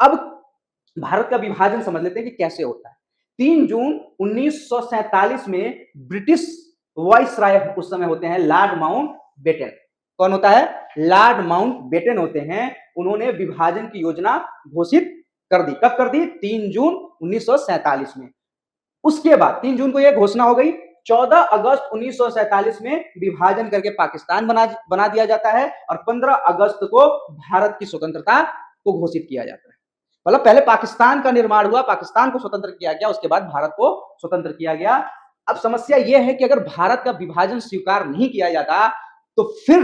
अब भारत का विभाजन समझ लेते हैं कि कैसे होता है। 3 जून 1947 में ब्रिटिश वाइसराय उस समय होते हैं लॉर्ड माउंटबेटन। कौन होता है? लॉर्ड माउंटबेटन होते हैं। उन्होंने विभाजन की योजना घोषित कर दी। कब कर दी? 3 जून 1947 में। उसके बाद 3 जून को यह घोषणा हो गई। 14 अगस्त 1947 में विभाजन करके पाकिस्तान बना दिया जाता है और 15 अगस्त को भारत की स्वतंत्रता को घोषित किया जाता है। मतलब पहले पाकिस्तान का निर्माण हुआ, पाकिस्तान को स्वतंत्र किया गया, उसके बाद भारत को स्वतंत्र किया गया। अब समस्या यह है कि अगर भारत का विभाजन स्वीकार नहीं किया जाता तो फिर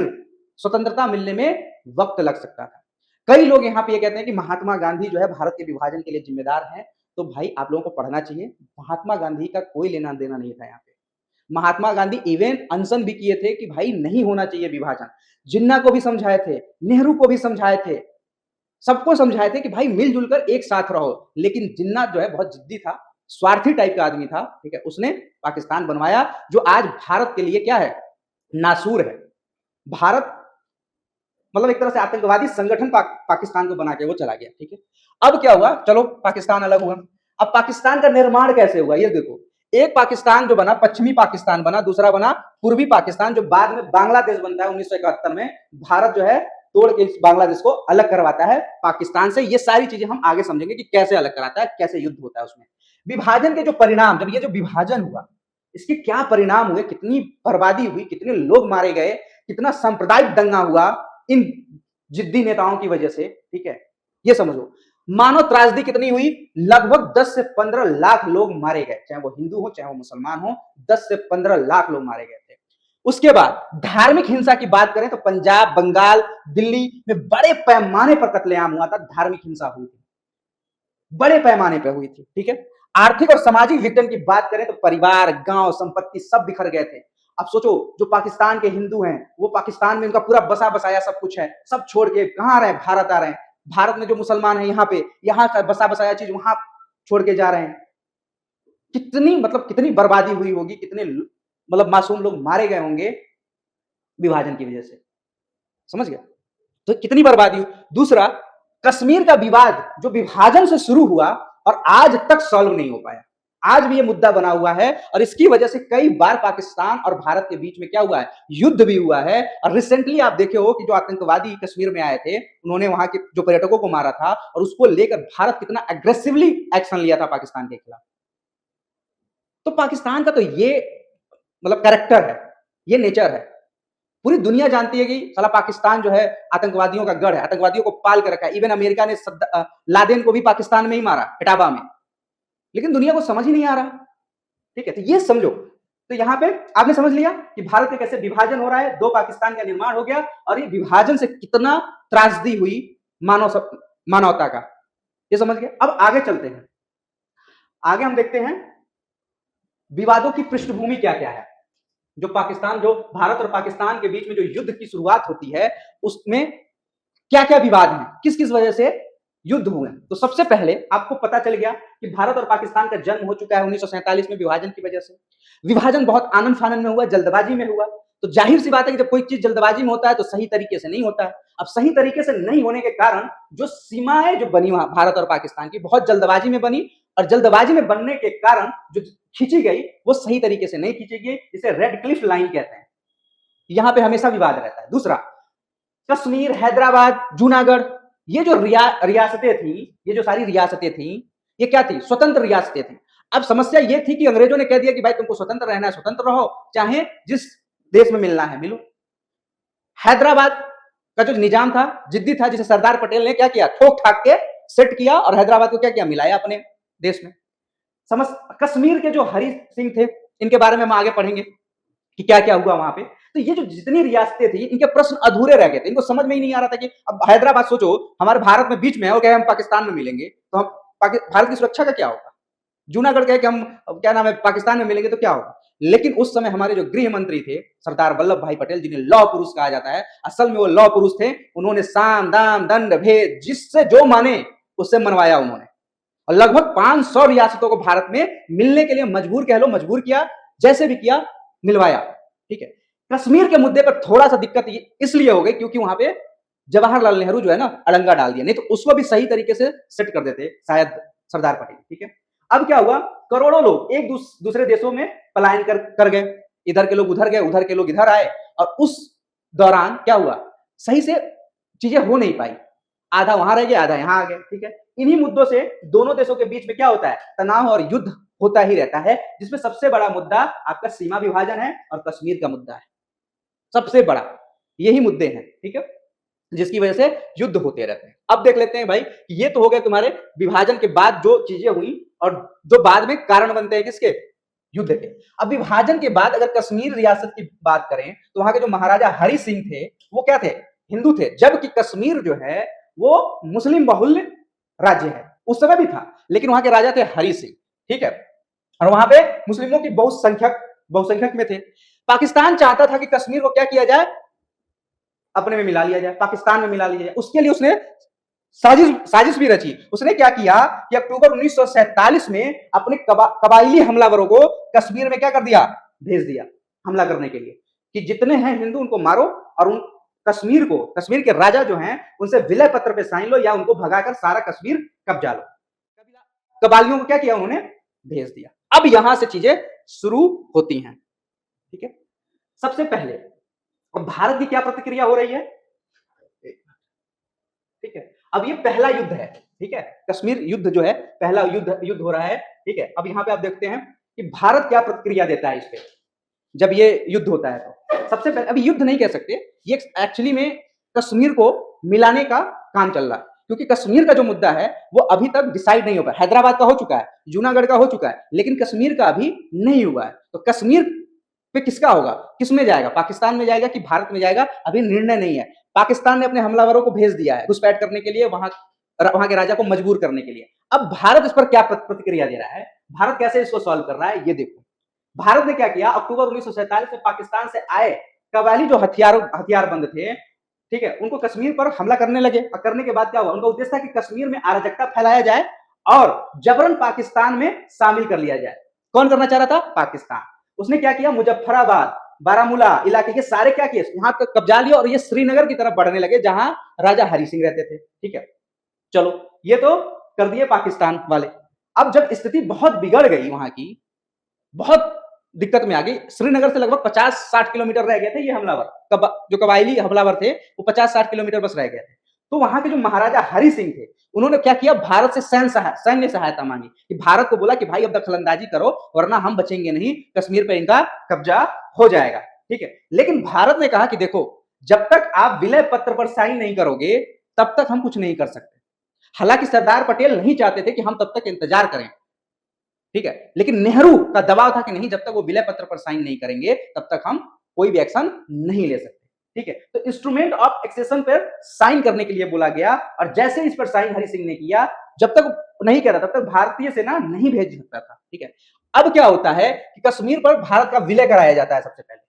स्वतंत्रता मिलने में वक्त लग सकता था। कई लोग यहाँ पे ये कहते हैं कि महात्मा गांधी जो है भारत के विभाजन के लिए जिम्मेदार हैं। तो भाई आप लोगों को पढ़ना चाहिए, महात्मा गांधी का कोई लेना देना नहीं था यहाँ पे। महात्मा गांधी इवन अनशन भी किए थे कि भाई नहीं होना चाहिए विभाजन। जिन्ना को भी समझाए थे, नेहरू को भी समझाए थे, सबको समझाए थे कि भाई मिलजुल कर एक साथ रहो। लेकिन जिन्ना जो है बहुत जिद्दी था, स्वार्थी टाइप का आदमी था, ठीक है, उसने पाकिस्तान बनवाया जो आज भारत के लिए क्या है? नासूर है। भारत मतलब एक तरह से आतंकवादी संगठन पाकिस्तान को बना के वो चला गया, ठीक है। अब क्या हुआ? चलो पाकिस्तान अलग हुआ। अब पाकिस्तान का निर्माण कैसे हुआ ये देखो। एक पाकिस्तान जो बना, पश्चिमी पाकिस्तान बना, दूसरा बना पूर्वी पाकिस्तान, जो बाद में बांग्लादेश बनता है 1971 में। भारत जो है तोड़ के इस बांग्लादेश को अलग करवाता है पाकिस्तान से। ये सारी चीजें हम आगे समझेंगे कि कैसे अलग कराता है, कैसे युद्ध होता है उसमें। विभाजन के जो परिणाम, जब ये जो विभाजन हुआ इसके क्या परिणाम हुए, कितनी बर्बादी हुई, कितने लोग मारे गए, कितना सांप्रदायिक दंगा हुआ इन जिद्दी नेताओं की वजह से, ठीक है, ये समझो। मानव त्रासदी कितनी हुई? लगभग 10 से 15 लाख लोग मारे गए, चाहे वो हिंदू हो चाहे वो मुसलमान हो। 10 से 15 लाख लोग मारे गए थे। उसके बाद धार्मिक हिंसा की बात करें तो पंजाब, बंगाल, दिल्ली में बड़े पैमाने पर कत्लेआम हुआ था, धार्मिक हिंसा हुई थी, बड़े पैमाने पर हुई थी, ठीक है। आर्थिक और सामाजिक विघटन की बात करें तो परिवार, गांव, संपत्ति सब बिखर गए थे। अब सोचो, जो पाकिस्तान के हिंदू हैं वो पाकिस्तान में उनका पूरा बसा बसाया सब कुछ है, सब छोड़ के कहां आ रहे हैं? भारत आ रहे हैं। भारत में जो मुसलमान है यहाँ पे, यहाँ का बसा बसाया चीज वहां छोड़ के जा रहे हैं। कितनी मतलब कितनी बर्बादी हुई होगी, कितने मतलब मासूम लोग मारे गए होंगे विभाजन की वजह से, समझ गया? तो कितनी बर्बादी हुई। दूसरा, कश्मीर का विवाद जो विभाजन से शुरू हुआ और आज तक सॉल्व नहीं हो पाया, आज भी ये मुद्दा बना हुआ है और इसकी वजह से कई बार पाकिस्तान और भारत के बीच में क्या हुआ है? युद्ध भी हुआ है। और रिसेंटली आप देखे हो कि जो आतंकवादी कश्मीर में आए थे, उन्होंने वहां के जो पर्यटकों को मारा था और उसको लेकर भारत कितना एग्रेसिवली एक्शन लिया था पाकिस्तान के खिलाफ। तो पाकिस्तान का तो ये मतलब कैरेक्टर है, ये नेचर है। पूरी दुनिया जानती है कि साला पाकिस्तान जो है आतंकवादियों का गढ़ है, आतंकवादियों को पाल कर रखा है। इवन अमेरिका ने लादेन को भी पाकिस्तान में ही मारा, इटावा में। लेकिन दुनिया को समझ ही नहीं आ रहा, ठीक है। तो ये समझो, तो यहां पे आपने समझ लिया कि भारत के कैसे विभाजन हो रहा है, दो पाकिस्तान का निर्माण हो गया और ये विभाजन से कितना त्रासदी हुई मानवता का, ये समझ गए। अब आगे चलते हैं, आगे हम देखते हैं विवादों की पृष्ठभूमि क्या क्या है। जो भारत और पाकिस्तान के बीच में जो युद्ध की शुरुआत होती है उसमें क्या क्या विवाद हैं, किस किस वजह से युद्ध हुए। तो सबसे पहले आपको पता चल गया कि भारत और पाकिस्तान का जन्म हो चुका है 1947 में विभाजन की वजह से। विभाजन बहुत आनंद फानंद में हुआ, जल्दबाजी में हुआ। तो जाहिर सी बात है कि जब कोई चीज जल्दबाजी में होता है तो सही तरीके से नहीं होता है। अब सही तरीके से नहीं होने के कारण जो सीमाएं जो बनी वहां भारत और पाकिस्तान की, बहुत जल्दबाजी में बनी और जल्दबाजी में बनने के कारण जो खींची गई वो सही तरीके से नहीं खींची गई, जिसे रेड क्लिफ लाइन कहते हैं। यहां पे हमेशा विवाद रहता है। दूसरा, कश्मीर, हैदराबाद, जूनागढ़, ये जो रियासतें थी, ये जो सारी रियासतें थी, ये क्या थी? स्वतंत्र रियासतें थी। अब समस्या ये थी कि अंग्रेजों ने कह दिया कि भाई तुमको स्वतंत्र रहना है, स्वतंत्र रहो, चाहे जिस देश में मिलना है मिलो। हैदराबाद का जो निजाम था जिद्दी था, जिसे सरदार पटेल ने क्या किया? ठोक ठाक के सेट किया और हैदराबाद को क्या किया? मिलाया अपने देश में। समझ। कश्मीर के जो हरि सिंह थे, इनके बारे में हम आगे पढ़ेंगे कि क्या क्या हुआ वहां पे। तो ये जो जितनी रियासतें थी इनके प्रश्न अधूरे रह गए थे, इनको समझ में ही नहीं आ रहा था कि अब हैदराबाद सोचो हमारे भारत में बीच में है, वो कहे हम पाकिस्तान में मिलेंगे तो हम भारत की सुरक्षा का क्या होगा। जूनागढ़ कहे कि हम क्या नाम है पाकिस्तान में मिलेंगे तो क्या होगा। लेकिन उस समय हमारे जो गृह मंत्री थे सरदार वल्लभ भाई पटेल, जिन्हें लौह पुरुष कहा जाता है, असल में वो लौह पुरुष थे। उन्होंने साम दाम दंड भेद जिससे जो माने उससे मनवाया उन्होंने, और लगभग 500 रियासतों को भारत में मिलने के लिए मजबूर, कह लो मजबूर किया, जैसे भी किया मिलवाया, ठीक है। कश्मीर के मुद्दे पर थोड़ा सा दिक्कत इसलिए हो गई क्योंकि वहां पे जवाहरलाल नेहरू जो है ना अड़ंगा डाल दिया, नहीं तो उसको भी सही तरीके से सेट कर देते शायद सरदार पटेल। ठीक है, अब क्या हुआ, करोड़ों लोग एक दूसरे देशों में पलायन कर गए, इधर के लोग उधर गए, उधर के लोग इधर आए, और उस दौरान क्या हुआ, सही से चीजें हो नहीं पाई, आधा वहां रह गया, आधा यहां आ गया। ठीक है, इन्हीं मुद्दों से दोनों देशों के बीच में क्या होता है, तनाव और युद्ध होता ही रहता है, जिसमें सबसे बड़ा मुद्दा आपका सीमा विभाजन है और कश्मीर का मुद्दा है, सबसे बड़ा यही मुद्दे हैं। ठीक है, जिसकी वजह से युद्ध होते रहते हैं। अब देख लेते हैं भाई, ये तो हो गए तुम्हारे विभाजन के बाद जो चीजें हुई और जो बाद में कारण बनते हैं किसके, युद्ध के। अब विभाजन के बाद अगर कश्मीर रियासत की बात करें तो वहां के जो महाराजा हरि सिंह थे वो क्या थे, हिंदू थे, जबकि कश्मीर जो है वो मुस्लिम बहुल्य राज्य है, उस समय भी था, लेकिन वहां के राजा थे हरि सिंह। ठीक है, और वहां पे मुस्लिमों की बहुसंख्यक में थे। पाकिस्तान चाहता था कि कश्मीर को क्या किया जाए, अपने में मिला लिया जाए, पाकिस्तान में मिला लिया जाए। उसके लिए उसने साजिश भी रची। उसने क्या किया कि अक्टूबर 1947 में अपने कबाइली हमलावरों को कश्मीर में क्या कर दिया, भेज दिया हमला करने के लिए, कि जितने हैं हिंदू उनको मारो और उन कश्मीर के राजा जो हैं उनसे विलय पत्र पे साइन लो या उनको भगाकर सारा कश्मीर कब्जा लो। कबालियों को क्या किया, उन्होंने भेज दिया। अब यहां से चीजें शुरू होती हैं। ठीक है, सबसे पहले अब भारत की क्या प्रतिक्रिया हो रही है, ठीक है, अब ये पहला युद्ध है। ठीक है, कश्मीर युद्ध जो है पहला युद्ध हो रहा है। ठीक है, अब यहां पे आप देखते हैं कि भारत क्या प्रतिक्रिया देता है इस पे जब ये युद्ध होता है। तो सबसे पहले, अभी युद्ध नहीं कह सकते, ये एक्चुअली में कश्मीर को मिलाने का काम चल रहा है, क्योंकि कश्मीर का जो मुद्दा है वो अभी तक डिसाइड नहीं हो पाया। हैदराबाद का हो चुका है, जूनागढ़ का हो चुका है, लेकिन कश्मीर का अभी नहीं हुआ है। तो कश्मीर पे किसका होगा, किस में जाएगा, पाकिस्तान में जाएगा कि भारत में जाएगा, अभी निर्णय नहीं है। पाकिस्तान ने अपने हमलावरों को भेज दिया है घुसपैठ करने के लिए, वहां के राजा को मजबूर करने के लिए। अब भारत इस पर क्या प्रतिक्रिया दे रहा है, भारत कैसे इसको सॉल्व कर रहा है, ये देखो। भारत ने क्या किया, अक्टूबर 1947 में पाकिस्तान से आए कबायली जो हथियारबंद थे, ठीक है, उनको कश्मीर पर हमला करने लगे। और करने के बाद क्या हुआ, उनका उद्देश्य था कि कश्मीर में अराजकता फैलाया जाए और जबरन पाकिस्तान में शामिल कर लिया जाए। कौन करना चाह रहा था, पाकिस्तान। उसने क्या किया, मुजफ्फराबाद, बारामूला इलाके के सारे क्या किए, यहां तक कब्जा लिया और ये श्रीनगर की तरफ बढ़ने लगे जहां राजा हरि सिंह रहते थे। ठीक है, चलो ये तो कर दिए पाकिस्तान वाले। अब जब स्थिति बहुत बिगड़ गई, वहां की बहुत दिक्कत में आ गई, श्रीनगर से लगभग 50-60 किलोमीटर रह गए थे ये हमलावर, जो कबायली हमलावर थे वो 50-60 किलोमीटर बस रह गए थे। तो वहां के जो महाराजा हरि सिंह थे उन्होंने क्या किया, भारत से सैन्य सहायता मांगी, कि भारत को बोला कि भाई अब दखलंदाजी करो वरना हम बचेंगे नहीं, कश्मीर पे इनका कब्जा हो जाएगा। ठीक है, लेकिन भारत ने कहा कि देखो जब तक आप विलय पत्र पर साइन नहीं करोगे तब तक हम कुछ नहीं कर सकते। हालांकि सरदार पटेल नहीं चाहते थे कि हम तब तक इंतजार करें, ठीक है, लेकिन नेहरू का दबाव था कि नहीं, जब तक वो विलय पत्र पर साइन नहीं करेंगे तब तक हम कोई भी एक्शन नहीं ले सकते। ठीक है, तो इंस्ट्रूमेंट ऑफ एक्सेशन पर साइन करने के लिए बोला गया और जैसे इस पर साइन हरि सिंह ने किया, जब तक नहीं करा तब तक भारतीय सेना नहीं भेज सकता था। ठीक है, अब क्या होता है कि कश्मीर पर भारत का विलय कराया जाता है सबसे पहले,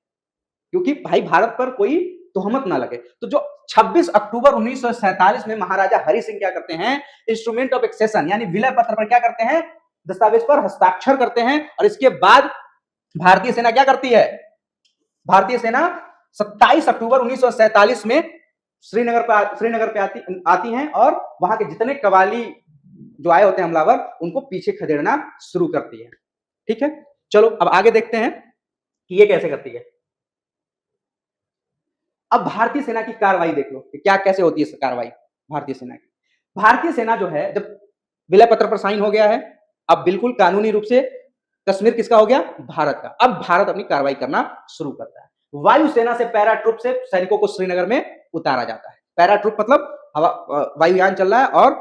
क्योंकि भाई भारत पर कोई तोहमत ना लगे। तो जो 26 अक्टूबर 1947 में महाराजा हरि सिंह क्या करते हैं, इंस्ट्रूमेंट ऑफ एक्सेशन यानी विलय पत्र पर क्या करते हैं, दस्तावेज पर हस्ताक्षर करते हैं। और इसके बाद भारतीय सेना क्या करती है, भारतीय सेना 27 अक्टूबर 1947 में श्रीनगर पे आती हैं और वहां के जितने कबाली जो आए होते हैं हमलावर उनको पीछे खदेड़ना शुरू करती है। ठीक है, चलो अब आगे देखते हैं कि ये कैसे करती है। अब भारतीय सेना की कार्रवाई देख लो कि क्या कैसे होती है कार्रवाई भारतीय सेना की। भारतीय सेना जो है, जब विलय पत्र पर साइन हो गया है, अब बिल्कुल कानूनी रूप से कश्मीर किसका हो गया, भारत का। अब भारत अपनी कार्रवाई करना शुरू करता है। वायुसेना से पैरा ट्रूप से सैनिकों को श्रीनगर में उतारा जाता है। पैरा ट्रूप मतलब वायुयान चल रहा है और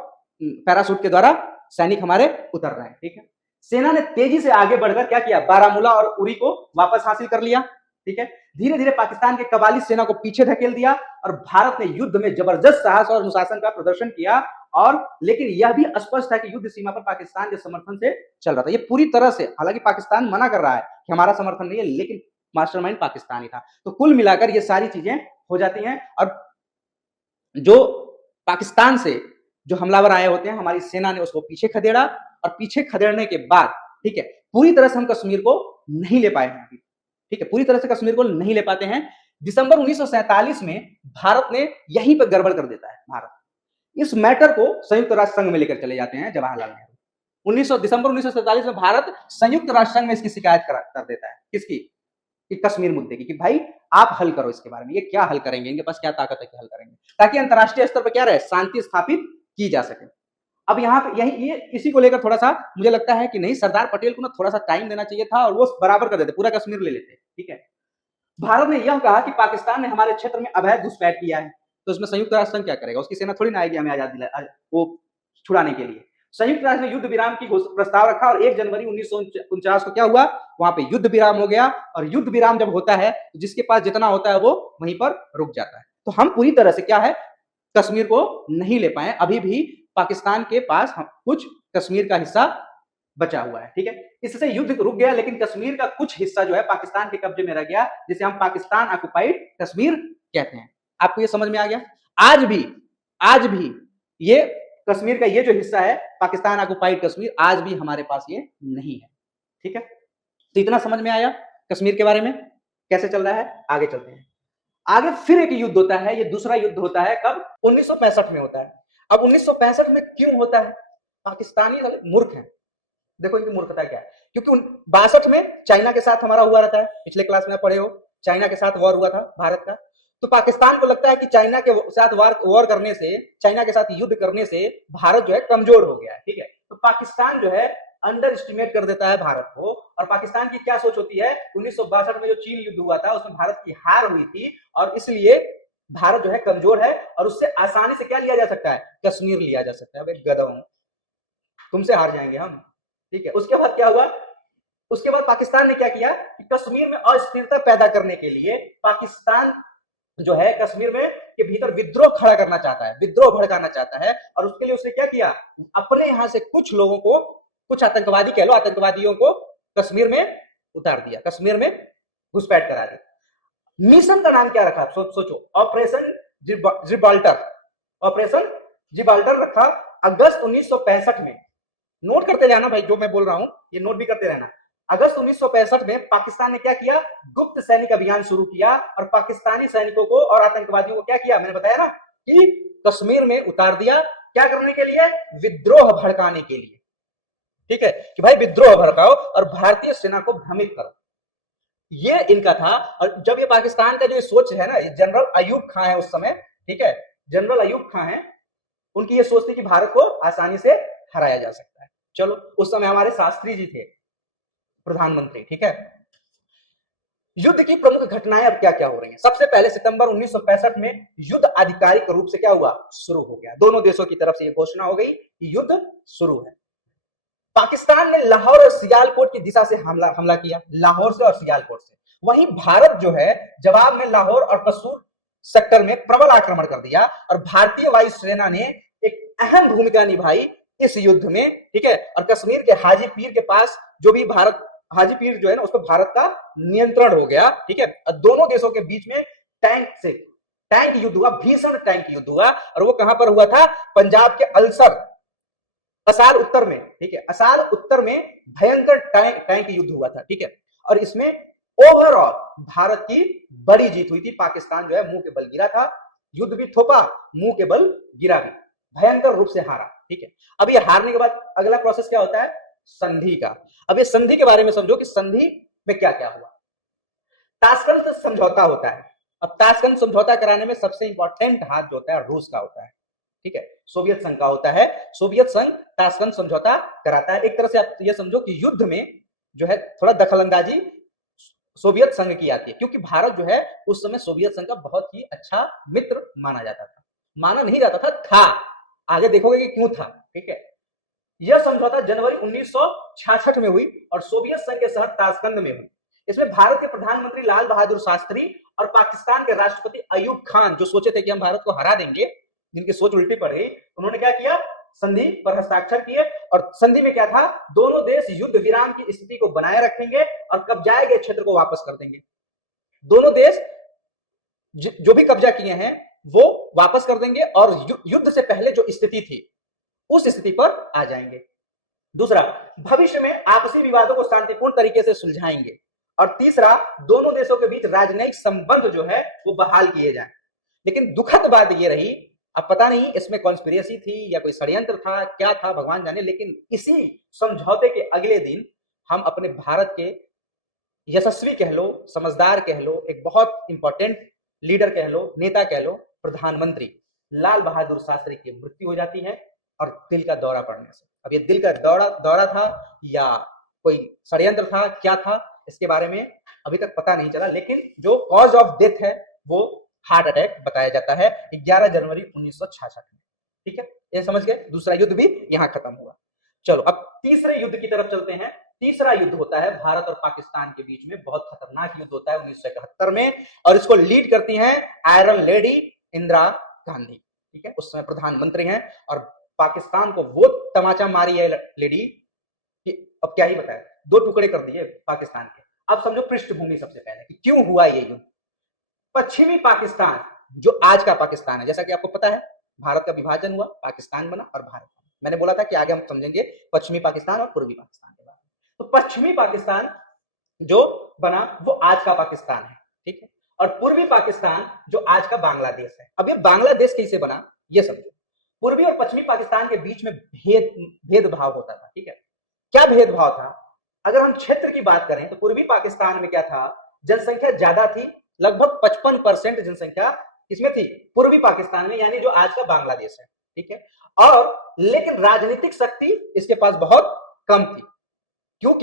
पैराशूट के द्वारा सैनिक हमारे उतर रहे हैं। ठीक है, सेना ने तेजी से आगे बढ़कर क्या किया, बारामूला और उरी को वापस हासिल कर लिया। ठीक है, धीरे धीरे पाकिस्तान के कबाली सेना को पीछे धकेल दिया और भारत ने युद्ध में जबरदस्त साहस और अनुशासन का प्रदर्शन किया। और लेकिन यह भी स्पष्ट था कि युद्ध सीमा पर पाकिस्तान के समर्थन से चल रहा था। ये पूरी तरह से, हालांकि पाकिस्तान मना कर रहा है कि हमारा समर्थन नहीं है, लेकिन मास्टरमाइंड पाकिस्तान ही था। तो कुल मिलाकर ये सारी चीजें हो जाती हैं और जो पाकिस्तान से जो हमलावर आए होते हैं, हमारी सेना ने उसको पीछे खदेड़ा और पीछे खदेड़ने के बाद, ठीक है, पूरी तरह से हम कश्मीर को नहीं ले पाए हैं अभी। ठीक है, पूरी तरह से कश्मीर को नहीं ले पाते हैं, दिसंबर 1947 में भारत ने यहीं पर गड़बड़ कर देता है। भारत इस मैटर को संयुक्त राष्ट्र संघ में लेकर चले जाते हैं जवाहरलाल नेहरू। दिसंबर 1947 में भारत संयुक्त राष्ट्र संघ में इसकी शिकायत कर देता है। किसकी? कि कश्मीर मुद्दे की, कि भाई आप हल करो इसके बारे में, ये क्या हल करेंगे, इनके पास क्या ताकत है कि हल करेंगे, ताकि अंतर्राष्ट्रीय स्तर पर क्या रहे, शांति स्थापित की जा सके। अब यहाँ पे यही ये इसी को लेकर थोड़ा सा मुझे लगता है कि नहीं, सरदार पटेल को ना थोड़ा सा टाइम देना चाहिए था और वो बराबर कर देते, पूरा कश्मीर ले लेते। ठीक है, भारत ने यह कहा कि पाकिस्तान ने हमारे क्षेत्र में अवैध घुसपैठ किया है, तो इसमें संयुक्त राष्ट्र संघ क्या करेगा? उसकी सेना थोड़ी ना आएगी हमें आजादी वो छुड़ाने के लिए। संयुक्त राष्ट्र ने युद्ध विराम की प्रस्ताव रखा और 1 जनवरी 1949 को क्या हुआ, वहां पे युद्ध विराम हो गया। और युद्ध विराम जब होता है तो जिसके पास जितना होता है वो वहीं पर रुक जाता है। तो हम पूरी तरह से क्या है, कश्मीर को नहीं ले पाए, अभी भी पाकिस्तान के पास कुछ कश्मीर का हिस्सा बचा हुआ है। ठीक है, इससे युद्ध रुक गया, लेकिन कश्मीर का कुछ हिस्सा जो है पाकिस्तान के कब्जे में रह गया, जिसे हम पाकिस्तान ऑक्युपाइड कश्मीर कहते हैं। आपको ये समझ में आ गया? आज भी ये कश्मीर का ये जो हिस्सा है पाकिस्तान ऑक्युपाइड कश्मीर, आज भी हमारे पास ये नहीं है। ठीक है, तो इतना समझ में आया कश्मीर के बारे में कैसे चल रहा है। आगे चलते हैं। आगे फिर एक युद्ध होता है, ये दूसरा युद्ध होता है कब? 1965 में होता है। अब 1965 में क्यों होता है? पाकिस्तानी मूर्ख हैं, देखो इनकी मूर्खता क्या है। क्योंकि 62 में चाइना के साथ हमारा हुआ रहता है, पिछले क्लास में आप पढ़े हो, चाइना के साथ वॉर हुआ था भारत का। तो पाकिस्तान को लगता है कि चाइना के साथ वॉर करने से, चाइना के साथ युद्ध करने से भारत जो है कमजोर हो गया है। ठीक है, तो पाकिस्तान जो है अंडर एस्टिमेट कर देता है भारत को। और पाकिस्तान की क्या सोच होती है, 1962 में जो चीन युद्ध हुआ था उसमें भारत की हार हुई थी और इसलिए भारत जो है कमजोर है और उससे आसानी से क्या लिया जा सकता है, कश्मीर लिया जा सकता है। भाई गधों, तुमसे हार जाएंगे हम। ठीक है, उसके बाद क्या हुआ, उसके बाद पाकिस्तान ने क्या किया कि कश्मीर में अस्थिरता पैदा करने के लिए पाकिस्तान जो है कश्मीर में के भीतर विद्रोह खड़ा करना चाहता है, विद्रोह भड़काना चाहता है। और उसके लिए उसने क्या किया, अपने यहां से कुछ लोगों को, कुछ आतंकवादी कह लो, आतंकवादियों को कश्मीर में उतार दिया, कश्मीर में घुसपैठ करा दी। मिशन का नाम क्या रखा? सोचो, ऑपरेशन जिब्राल्टर, ऑपरेशन जिब्राल्टर रखा अगस्त 1965 में। नोट करते जाना भाई, जो मैं बोल रहा हूं ये नोट भी करते रहना। अगस्त 1965 में पाकिस्तान ने क्या किया, गुप्त सैनिक अभियान शुरू किया और पाकिस्तानी सैनिकों को और आतंकवादियों को क्या किया, मैंने बताया ना कि कश्मीर में उतार दिया। क्या करने के लिए? विद्रोह भड़काने के लिए। ठीक है, कि भाई विद्रोह भड़काओ और भारतीय सेना को भ्रमित करो, ये इनका था। और जब ये पाकिस्तान का जो सोच है ना, जनरल अयूब खां है उस समय, ठीक है, जनरल अयूब खां है, उनकी ये सोच थी कि भारत को आसानी से हराया जा सकता है। चलो, उस समय हमारे शास्त्री जी थे प्रधानमंत्री। ठीक है, युद्ध की प्रमुख घटनाएं अब क्या क्या हो रही हैं। सबसे पहले सितंबर 1965 में युद्ध आधिकारिक रूप से क्या हुआ, शुरू हो गया। दोनों देशों की तरफ से यह घोषणा हो गई कि युद्ध शुरू है। पाकिस्तान ने लाहौर और सियालकोट की दिशा से हमला किया, लाहौर से और सियालकोट से। वहीं भारत जो है जवाब में लाहौर और कसूर सेक्टर में प्रबल आक्रमण कर दिया और भारतीय वायुसेना ने एक अहम भूमिका निभाई इस युद्ध में। ठीक है, और कश्मीर के हाजी पीर के पास जो भी भारत, हाजी पीर जो है ना, उस पर भारत का नियंत्रण हो गया। ठीक है, और दोनों देशों के बीच में टैंक युद्ध हुआ, भीषण टैंक युद्ध हुआ। और वो कहां पर हुआ था? पंजाब के असार उत्तर में। ठीक है, असार उत्तर में भयंकर टैंक युद्ध हुआ था। ठीक है, और इसमें ओवरऑल भारत की बड़ी जीत हुई थी। पाकिस्तान जो है मुंह के बल गिरा था, युद्ध भी थोपा, मुंह के बल गिरा भी, भयंकर रूप से हारा। ठीक है, अब ये हारने के बाद अगला प्रोसेस क्या होता है? संधि का। अब ये संधि के बारे में समझो कि संधि में क्या क्या हुआ। ताशकंद समझौता होता है। अब ताशकंद समझौता कराने में सबसे इंपॉर्टेंट हाथ जो होता है रूस का होता है। ठीक है, सोवियत संघ का होता है। सोवियत संघ ताशकंद समझौता कराता है। एक तरह से आप ये समझो कि युद्ध में जो है थोड़ा दखलंदाजी सोवियत संघ की आती है, क्योंकि भारत जो है उस समय सोवियत संघ का बहुत ही अच्छा मित्र माना जाता था, माना नहीं जाता था। आगे देखोगे कि क्यों था। ठीक है, यह समझौता जनवरी 1966 में हुई और सोवियत संघ के शहर ताशकंद में हुई। इसमें भारत के प्रधानमंत्री लाल बहादुर शास्त्री और पाकिस्तान के राष्ट्रपति अयूब खान, जो सोचे थे कि हम भारत को हरा देंगे, जिनकी सोच उल्टी पड़ गई, उन्होंने क्या किया? संधि पर हस्ताक्षर किए। और संधि में क्या था? दोनों देश युद्ध विराम की स्थिति को बनाए रखेंगे और कब्जाए गए क्षेत्र को वापस कर देंगे। दोनों देश जो भी कब्जा किए हैं वो वापस कर देंगे और युद्ध से पहले जो स्थिति थी उस स्थिति पर आ जाएंगे। दूसरा, भविष्य में आपसी विवादों को शांतिपूर्ण तरीके से सुलझाएंगे और तीसरा, दोनों देशों के बीच राजनयिक संबंध जो है वो बहाल किए जाए। लेकिन दुखद बात ये रही, अब पता नहीं इसमें कॉन्स्पिरेसी थी या कोई षड्यंत्र था, क्या था भगवान जाने, लेकिन इसी समझौते के अगले दिन हम अपने भारत के यशस्वी कह लो, समझदार कह लो, एक बहुत इंपॉर्टेंट लीडर कह लो, नेता कह लो, प्रधानमंत्री लाल बहादुर शास्त्री की मृत्यु हो जाती है और दिल का दौरा पड़ने से। अब ये दिल का दौरा था या कोई षड्यंत्र था, क्या था, इसके बारे में अभी तक पता नहीं चला, लेकिन जो कॉज ऑफ डेथ है वो हार्ट अटैक बताया जाता है 11 जनवरी 1966 में। ठीक है, ये समझ गए। दूसरा युद्ध भी यहां खत्म हुआ। चलो अब तीसरे युद्ध की तरफ चलते हैं। तीसरा युद्ध होता है भारत और पाकिस्तान के बीच में, बहुत खतरनाक युद्ध होता है 1971 में, और इसको लीड करती हैं आयरन लेडी इंदिरा गांधी। ठीक है, उस समय प्रधानमंत्री हैं और पाकिस्तान को वो तमाचा मारी है लेडी कि अब क्या ही बताए, 2 टुकड़े कर दिए पाकिस्तान के। अब समझो पृष्ठभूमि सबसे पहले कि क्यों हुआ ये युद्ध। पश्चिमी पाकिस्तान जो आज का पाकिस्तान है, जैसा कि आपको पता है भारत का विभाजन हुआ, पाकिस्तान बना और भारत बना। मैंने बोला था कि आगे हम समझेंगे पश्चिमी पाकिस्तान और पूर्वी पाकिस्तान के बारे में। तो पश्चिमी पाकिस्तान जो बना वो आज का पाकिस्तान है, ठीक है, और पूर्वी पाकिस्तान जो आज का बांग्लादेश है। अब ये बांग्लादेश कैसे बना ये समझो। पूर्वी और पश्चिमी पाकिस्तान के बीच में भेदभाव होता था। ठीक है, क्या भेदभाव था? अगर हम क्षेत्र की बात करें तो पूर्वी पाकिस्तान में क्या था, जनसंख्या ज्यादा थी, लगभग 55% जनसंख्या इसमें थी पूर्वी पाकिस्तान में, यानी जो आज का बांग्लादेश है। ठीक है, और लेकिन राजनीतिक शक्ति इसके पास बहुत कम थी। क्यों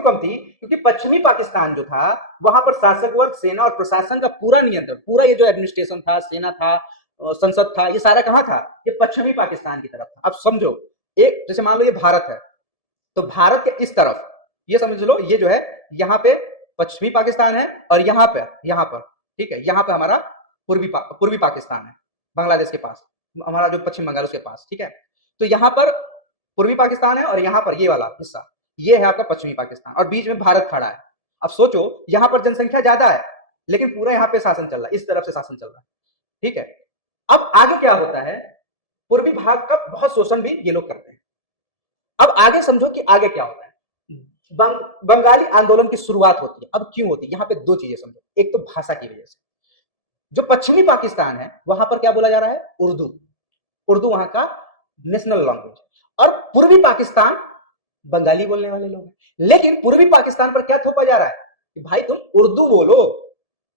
कम थी? क्योंकि पश्चिमी पाकिस्तान जो था वहां पर शासक वर्ग, सेना और प्रशासन का पूरा नियंत्रण, पूरा ये जो एडमिनिस्ट्रेशन था, सेना था, संसद था, ये सारा कहां था? ये पश्चिमी पाकिस्तान की तरफ था। अब समझो, एक जैसे मान लो ये भारत है, तो भारत के इस तरफ ये समझ लो, ये जो है यहाँ पे पश्चिमी पाकिस्तान है और यहाँ पर ठीक है, यहाँ पे हमारा पूर्वी पाकिस्तान है, बांग्लादेश के पास, हमारा जो पश्चिम बंगाल उसके पास। ठीक है, तो यहाँ पर पूर्वी पाकिस्तान है और यहाँ पर ये वाला हिस्सा ये है आपका पश्चिमी पाकिस्तान, और बीच में भारत खड़ा है। अब सोचो, यहाँ पर जनसंख्या ज्यादा है लेकिन पूरा यहाँ पे शासन चल रहा है, इस तरफ से शासन चल रहा है। ठीक है, अब आगे क्या होता है, पूर्वी भाग का बहुत शोषण भी ये लोग करते हैं। अब आगे समझो कि आगे क्या होता है। बंगाली आंदोलन की शुरुआत होती है। अब क्यों होती है? यहाँ पे 2 चीजें समझो। एक तो भाषा की वजह से, जो पश्चिमी पाकिस्तान है वहां पर क्या बोला जा रहा है? उर्दू वहां का नेशनल लैंग्वेज, और पूर्वी पाकिस्तान बंगाली बोलने वाले लोग हैं। लेकिन पूर्वी पाकिस्तान पर क्या थोपा जा रहा है कि भाई तुम उर्दू बोलो।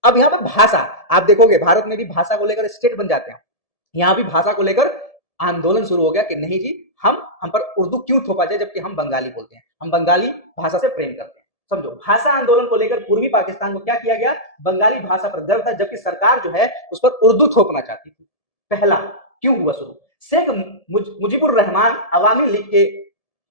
अब यहाँ पर भाषा, आप देखोगे भारत में भी भाषा को लेकर स्टेट बन जाते हैं, यहां भी भाषा को लेकर आंदोलन शुरू हो गया कि नहीं जी, हम पर उर्दू क्यों थोपा जाए जबकि हम बंगाली बोलते हैं, हम बंगाली भाषा से प्रेम करते हैं। समझो, भाषा आंदोलन को लेकर पूर्वी पाकिस्तान को क्या किया गया? बंगाली भाषा पर गर्व था, जबकि सरकार जो है उस पर उर्दू थोपना चाहती थी। पहला क्यों हुआ शुरू? शेख मुजीबुर रहमान अवामी लीग के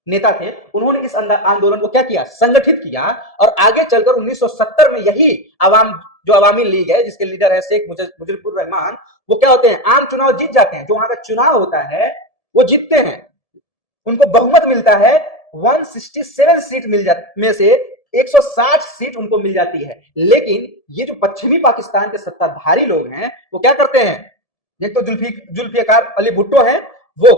नेता थे, उन्होंने इस आंदोलन को क्या किया? संगठित किया, और आगे चलकर 1970 में यही अवामी लीग है जिसके लीडर है शेख मुजीबुर रहमान, वो क्या होते हैं? आम चुनाव जीत जाते हैं। जो वहां का चुनाव होता है वो जीतते हैं, उनको बहुमत मिलता है, 167 सीट मिल जाती में से 160 सीट उनको मिल जाती है। लेकिन ये जो पश्चिमी पाकिस्तान के सत्ताधारी लोग हैं वो क्या करते हैं? एक तो जुल्फिकार अली भुट्टो है वो,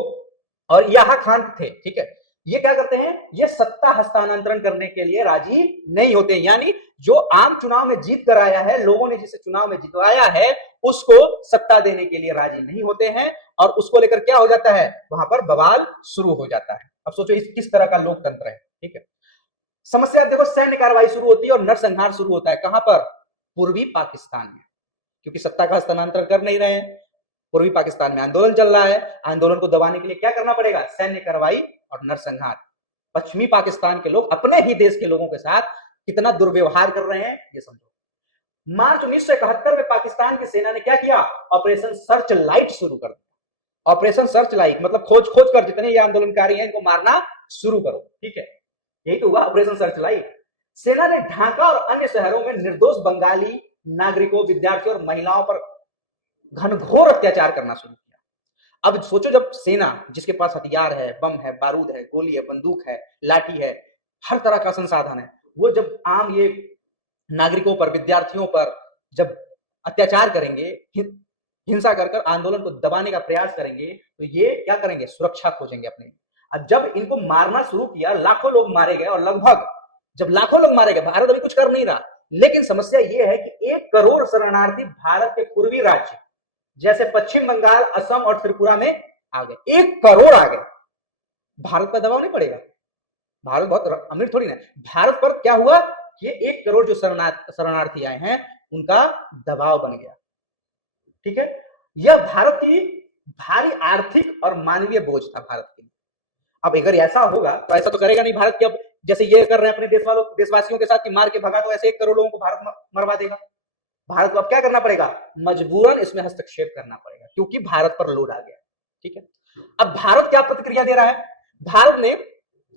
और याहा खान थे। ठीक है, ये क्या करते हैं? ये सत्ता हस्तांतरण करने के लिए राजी नहीं होते, यानी जो आम चुनाव में जीत कर आया है, लोगों ने जिसे चुनाव में जितवाया है, उसको सत्ता देने के लिए राजी नहीं होते हैं, और उसको लेकर क्या हो जाता है? वहां पर बवाल शुरू हो जाता है। अब सोचो इस किस तरह का लोकतंत्र है। ठीक है, समस्या देखो, सैन्य कार्रवाई शुरू होती है और नरसंहार शुरू होता है। कहां पर? पूर्वी पाकिस्तान में, क्योंकि सत्ता का हस्तांतरण कर नहीं रहे हैं। पूर्वी पाकिस्तान में आंदोलन चल रहा है, आंदोलन को दबाने के लिए क्या करना पड़ेगा? सैन्य कार्रवाई और नरसंहार। पश्चिमी पाकिस्तान के लोग अपने ही देश के लोगों के साथ कितना दुर्व्यवहार कर रहे हैं ये समझो। मार्च 1971 में पाकिस्तान की सेना ने क्या किया? ऑपरेशन सर्च लाइट शुरू कर दिया। ऑपरेशन सर्च लाइट मतलब खोज कर जितने ये आंदोलनकारी हैं इनको मारना शुरू करो। ठीक है, यही तो हुआ ऑपरेशन सर्च लाइट। सेना ने ढाका और अन्य शहरों में निर्दोष बंगाली नागरिकों, विद्यार्थियों और महिलाओं पर घनघोर अत्याचार करना शुरू किया। अब सोचो, जब सेना जिसके पास हथियार है, बम है, बारूद है, गोली है, बंदूक है, लाठी है, हर तरह का संसाधन है, वो जब आम ये नागरिकों पर, विद्यार्थियों पर जब अत्याचार करेंगे, हिंसा कर आंदोलन को दबाने का प्रयास करेंगे, तो ये क्या करेंगे? सुरक्षा खोजेंगे अपने। अब जब इनको मारना शुरू किया, लाखों लोग मारे गए और लगभग जब लाखों लोग मारे गए, भारत अभी कुछ कर नहीं रहा, लेकिन समस्या यह है कि 1 करोड़ शरणार्थी भारत के पूर्वी राज्य जैसे पश्चिम बंगाल, असम और त्रिपुरा में आ गए। 1 करोड़ आ गए। भारत पर दबाव नहीं पड़ेगा, भारत बहुत अमीर थोड़ी ना। भारत पर क्या हुआ, ये 1 करोड़ जो शरणार्थी आए हैं उनका दबाव बन गया। ठीक है, यह भारत की भारी आर्थिक और मानवीय बोझ था भारत के लिए। अब अगर ऐसा होगा तो ऐसा तो करेगा नहीं भारत कि अब जैसे ये कर रहे हैं अपने देशवासियों के साथ कि मार के भगा, तो ऐसे 1 करोड़ लोगों को भारत मरवा देगा। भारत को अब क्या करना पड़ेगा, मजबूरन इसमें हस्तक्षेप करना पड़ेगा, क्योंकि भारत पर लोड आ गया। ठीक है, अब भारत क्या प्रतिक्रिया दे रहा है। भारत ने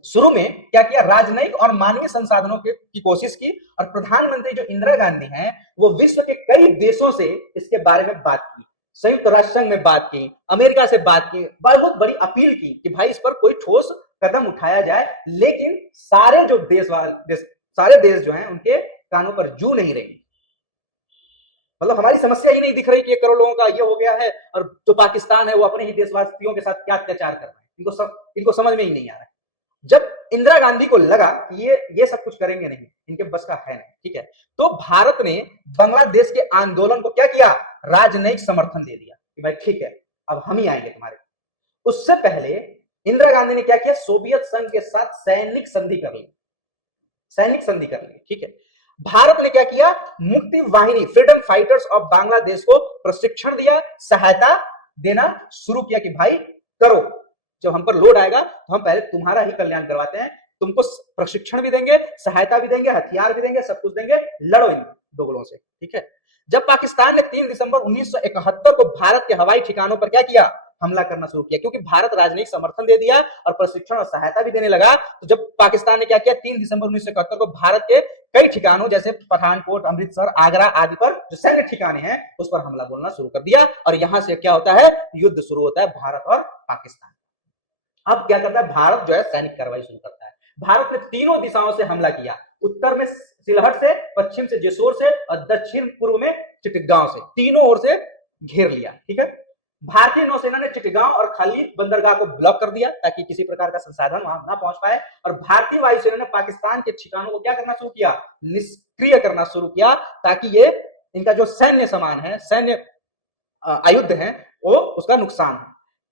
शुरू में क्या किया, राजनयिक और मानवीय संसाधनों की कोशिश की, और प्रधानमंत्री जो इंदिरा गांधी हैं वो विश्व के कई देशों से इसके बारे में बात की, संयुक्त राष्ट्र संघ में बात की, अमेरिका से बात की, बहुत बड़ी अपील की कि भाई इस पर कोई ठोस कदम उठाया जाए, लेकिन सारे देश जो हैं उनके कानों पर जू नहीं रही। मतलब हमारी समस्या ही नहीं दिख रही कि 1 करोड़ लोगों का ये हो गया है, और जो पाकिस्तान है वो अपने ही देशवासियों के साथ क्या अत्याचार कर रहे हैं, इनको समझ में ही नहीं आ रहा है। जब इंदिरा गांधी को लगा कि ये सब कुछ करेंगे नहीं, इनके बस का है नहीं, ठीक है, तो भारत ने बांग्लादेश के आंदोलन को क्या किया, राजनयिक समर्थन दे दिया कि भाई ठीक है अब हम ही आएंगे तुम्हारे। उससे पहले इंदिरा गांधी ने क्या किया, सोवियत संघ के साथ सैनिक संधि कर ली, ठीक है। भारत ने क्या किया, मुक्ति वाहिनी फ्रीडम फाइटर्स ऑफ बांग्लादेश को प्रशिक्षण दिया, सहायता देना शुरू किया कि भाई करो, जब हम पर लोड आएगा तो हम पहले तुम्हारा ही कल्याण करवाते हैं, तुमको प्रशिक्षण भी देंगे, सहायता भी देंगे, हथियार भी देंगे, सब कुछ देंगे, लड़ो इन दोगलों से। ठीक है, जब पाकिस्तान ने 3 दिसंबर 1971 को भारत के हवाई ठिकानों पर क्या किया, हमला करना शुरू किया, क्योंकि भारत राजनयिक समर्थन दे दिया और प्रशिक्षण और सहायता भी देने लगा। तो जब पाकिस्तान ने क्या किया, 3 दिसंबर 1971 को भारत के कई ठिकानों जैसे पठानकोट, अमृतसर, आगरा आदि पर जो सैन्य ठिकाने हैं उस पर हमला बोलना शुरू कर दिया, और यहां से क्या होता है, युद्ध शुरू होता है भारत और पाकिस्तान। अब क्या करता है, भारत जो है सैनिक कार्रवाई शुरू करता है। भारत ने तीनों दिशाओं से हमला किया, उत्तर में सिलहट से, पश्चिम से जेसोर से, और दक्षिण पूर्व में चिटगांव से, तीनों ओर से घेर लिया। ठीक है, भारतीय नौसेना ने चिटगांव और खलीद बंदरगाह को ब्लॉक कर दिया ताकि किसी प्रकार का संसाधन वहां ना पहुंच पाए, और भारतीय वायुसेना ने पाकिस्तान के ठिकानों को क्या करना शुरू किया, निष्क्रिय करना शुरू किया, ताकि ये इनका जो सैन्य सामान है, सैन्य आयुध है, वो उसका नुकसान हो।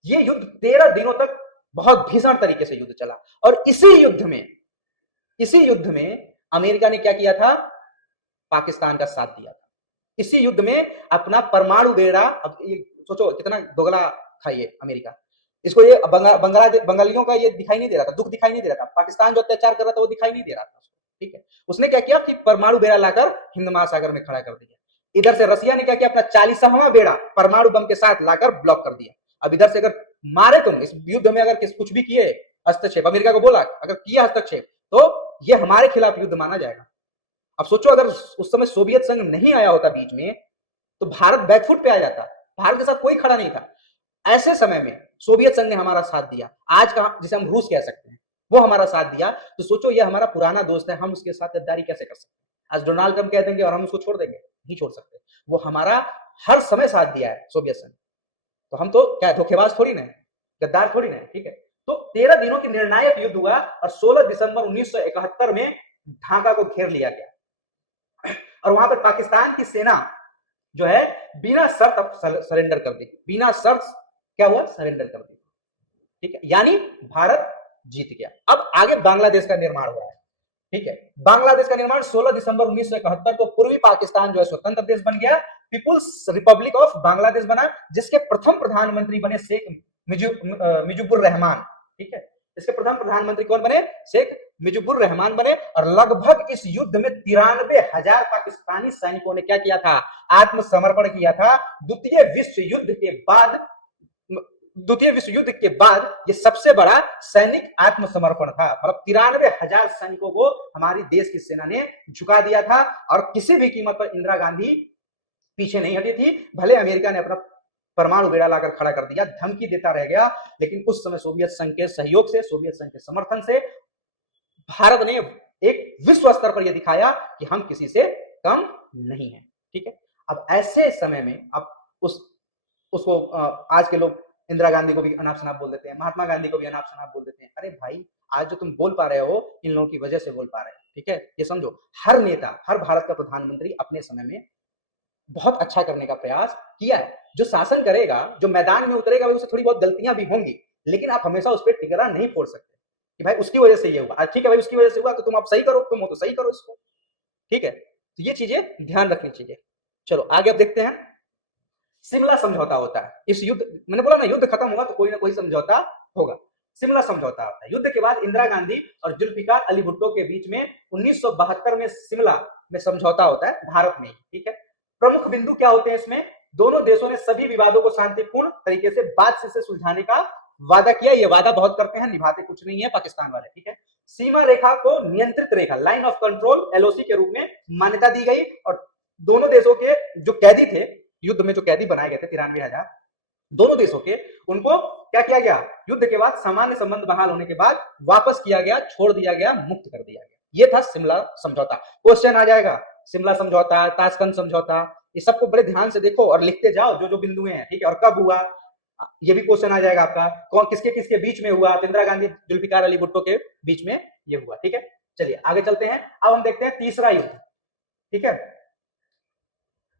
ये युद्ध 13 दिनों तक बहुत भीषण तरीके से युद्ध चला, और इसी युद्ध में अमेरिका ने क्या किया था, पाकिस्तान का साथ दिया था। इसी युद्ध में अपना परमाणु बेड़ा, अब ये सोचो कितना दोगला था ये अमेरिका, इसको ये बंगालियों का ये दिखाई नहीं दे रहा था, दुख दिखाई नहीं दे रहा था, पाकिस्तान जो अत्याचार कर रहा था वो दिखाई नहीं दे रहा था। ठीक है, उसने क्या किया कि परमाणु बेड़ा लाकर हिंद महासागर में खड़ा कर दिया। इधर से रसिया ने क्या किया, अपना 40वां बेड़ा परमाणु बम के साथ लाकर ब्लॉक कर दिया। अब इधर से अगर मारे तुम इस युद्ध में, अगर कुछ भी किए हस्तक्षेप, अमेरिका को बोला अगर किया हस्तक्षेप तो ये हमारे खिलाफ युद्ध माना जाएगा। अब सोचो अगर उस समय सोवियत संघ नहीं आया होता बीच में, तो भारत बैकफुट पे आ जाता, भारत के साथ कोई खड़ा नहीं था। ऐसे समय में सोवियत संघ ने हमारा साथ दिया, आज का जिसे हम रूस कह सकते हैं, वो हमारा साथ दिया। तो सोचो ये हमारा पुराना दोस्त है, हम उसके साथ गद्दारी कैसे कर सकते हैं। आज डोनाल्ड ट्रंप कह देंगे और हम उसको छोड़ देंगे, नहीं छोड़ सकते। वो हमारा हर समय साथ दिया है सोवियत संघ, तो हम तो क्या धोखेबाज थोड़ी ना, गद्दार थोड़ी ना। ठीक है, तो 13 दिनों की निर्णायक युद्ध हुआ, और 16 दिसंबर 1971 में ढाका को घेर लिया गया, और वहां पर पाकिस्तान की सेना जो है बिना शर्त सरेंडर कर दी, बिना शर्त क्या हुआ, सरेंडर कर दी। ठीक है, यानी भारत जीत गया। अब आगे बांग्लादेश का निर्माण हो रहा है। ठीक है, बांग्लादेश का निर्माण 16 दिसंबर 1971 को पूर्वी पाकिस्तान जो है स्वतंत्र देश बन गया, पीपुल्स रिपब्लिक ऑफ बांग्लादेश बना, जिसके प्रथम प्रधानमंत्री बने शेख मुजीबुर रहमान। ठीक है, इसके प्रथम प्रधानमंत्री कौन बने, शेख मुजीबुर रहमान बने, और लगभग इस युद्ध में 93,000 पाकिस्तानी सैनिकों ने क्या किया था, आत्मसमर्पण किया था। द्वितीय विश्व युद्ध के बाद ये सबसे बड़ा सैनिक आत्मसमर्पण था। मतलब 93,000 सैनिकों को हमारी देश की सेना ने झुका दिया था, और किसी भी कीमत पर इंदिरा गांधी पीछे नहीं हटी थी। भले अमेरिका ने अपना परमाणु बेड़ा लाकर खड़ा कर दिया, धमकी देता रह गया, लेकिन उस समय सोवियत संघ के सहयोग से, सोवियत संघ के समर्थन से भारत ने एक विश्व स्तर पर यह दिखाया कि हम किसी से कम नहीं है। ठीक है, अब ऐसे समय में अब उसको आज के लोग इंदिरा गांधी को भी अनाप शनाप बोल देते हैं, महात्मा गांधी को भी अनाप शनाप बोल देते हैं। अरे भाई, आज जो तुम बोल पा रहे हो इन लोगों की वजह से बोल पा रहे हो, ठीक है। ये समझो, हर नेता, हर भारत का प्रधानमंत्री अपने समय में बहुत अच्छा करने का प्रयास किया है। जो शासन करेगा, जो मैदान में उतरेगा, उसे थोड़ी बहुत गलतियां भी होंगी, लेकिन आप हमेशा उस पर टिकरा नहीं फोड़ सकते कि भाई उसकी वजह से ये हुआ। ठीक है भाई, उसकी वजह से हुआ तो तुम आप सही करो, तुम हो तो सही करो इसको, ठीक है। तो ये चीजें ध्यान रखनी चाहिए। चलो आगे अब देखते हैं। शिमला समझौता होता है इस युद्ध, मैंने बोला ना युद्ध खत्म हुआ तो कोई ना कोई समझौता होगा। शिमला समझौता होता है। युद्ध के बाद इंदिरा गांधी और जुल्फिकार अली भुट्टो के बीच में 1972 में शिमला में समझौता होता है, भारत में, ठीक है। प्रमुख बिंदु क्या होते हैं इसमें? दोनों देशों ने सभी विवादों को शांतिपूर्ण तरीके से बातचीत से सुलझाने का वादा किया। यह वादा बहुत करते हैं, निभाते कुछ नहीं है पाकिस्तान वाले, ठीक है। सीमा रेखा को नियंत्रित रेखा, लाइन ऑफ कंट्रोल, एलओसी के रूप में मान्यता दी गई और दोनों देशों के जो कैदी थे, युद्ध में जो कैदी बनाए गए थे 93,000, दोनों देशों के, उनको क्या किया गया? युद्ध के बाद सामान्य संबंध बहाल होने के बाद वापस किया गया, छोड़ दिया गया, मुक्त कर दिया गया। ये था शिमला समझौता। क्वेश्चन आ जाएगा, शिमला समझौता, ताशकंद समझौता, ये सबको बड़े ध्यान से देखो और लिखते जाओ जो जो बिंदु हैं, ठीक है। और कब हुआ, ये भी क्वेश्चन आ जाएगा आपका। कौन किसके किसके बीच में हुआ? इंदिरा गांधी जुल्फिकार अली भुट्टो के बीच में ये हुआ, ठीक है। चलिए आगे चलते हैं। अब हम देखते हैं तीसरा युद्ध, ठीक है।